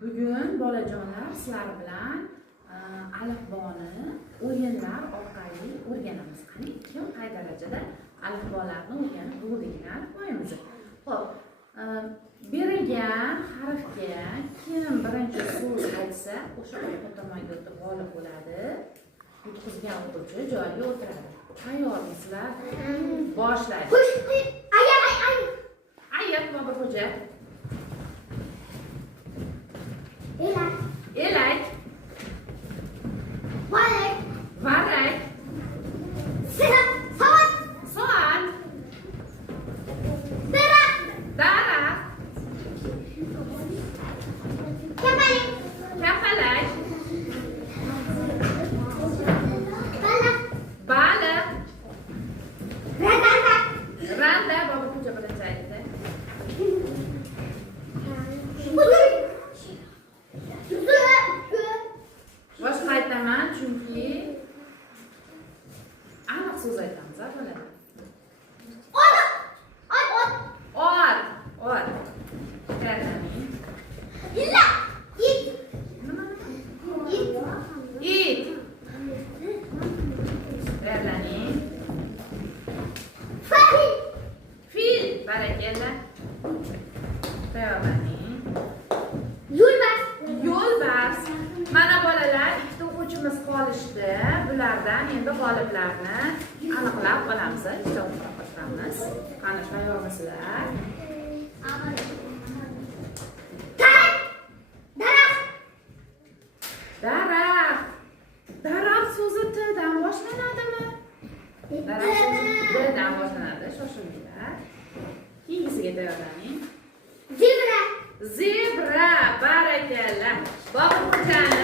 Bugun bolajonlar sizlar bilan alifboni o'yinlar orqali o'rganamiz. Qani kim qay darajada alifbolarni o'rganib bo'lganini aytmaymiz. Xo'p, berilgan harfga kim birinchi so'z aytsa, o'sha orqa tomonga o'tib g'olib bo'ladi. Yutqizgan o'quvchi joyiga o'tiradi. Tayyormisizlar? Boshlaymiz. Ayat Boburxo'ja. Elak. Varrak. Soat. Daraxt. Kapalak. Baliq. Randa. Boburxo'ja birinchi aytdi. Boshqa aytaman, chunki aniq so'z aytamiz, bo'ladi. Ot. Qayerdaning? It. Qayerdaning? Fil. Barakalla. Tayyorlaning. Yo'lbars. Mana bolalar, ikkita o'quvchimiz qolishdi. Bulardan endi g'oliblarni aniqlab olamiz. Ikkita o'quvchi qo'shamiz. Qani tayyormisizlar? Daraxt so'zi T'dan boshlanadimi? Daraxt so'zi D'dan boshlanadi. Shoshilinglar. Keyingisiga tayyorlaning. Zebra. Barakalla. Boburxo'jani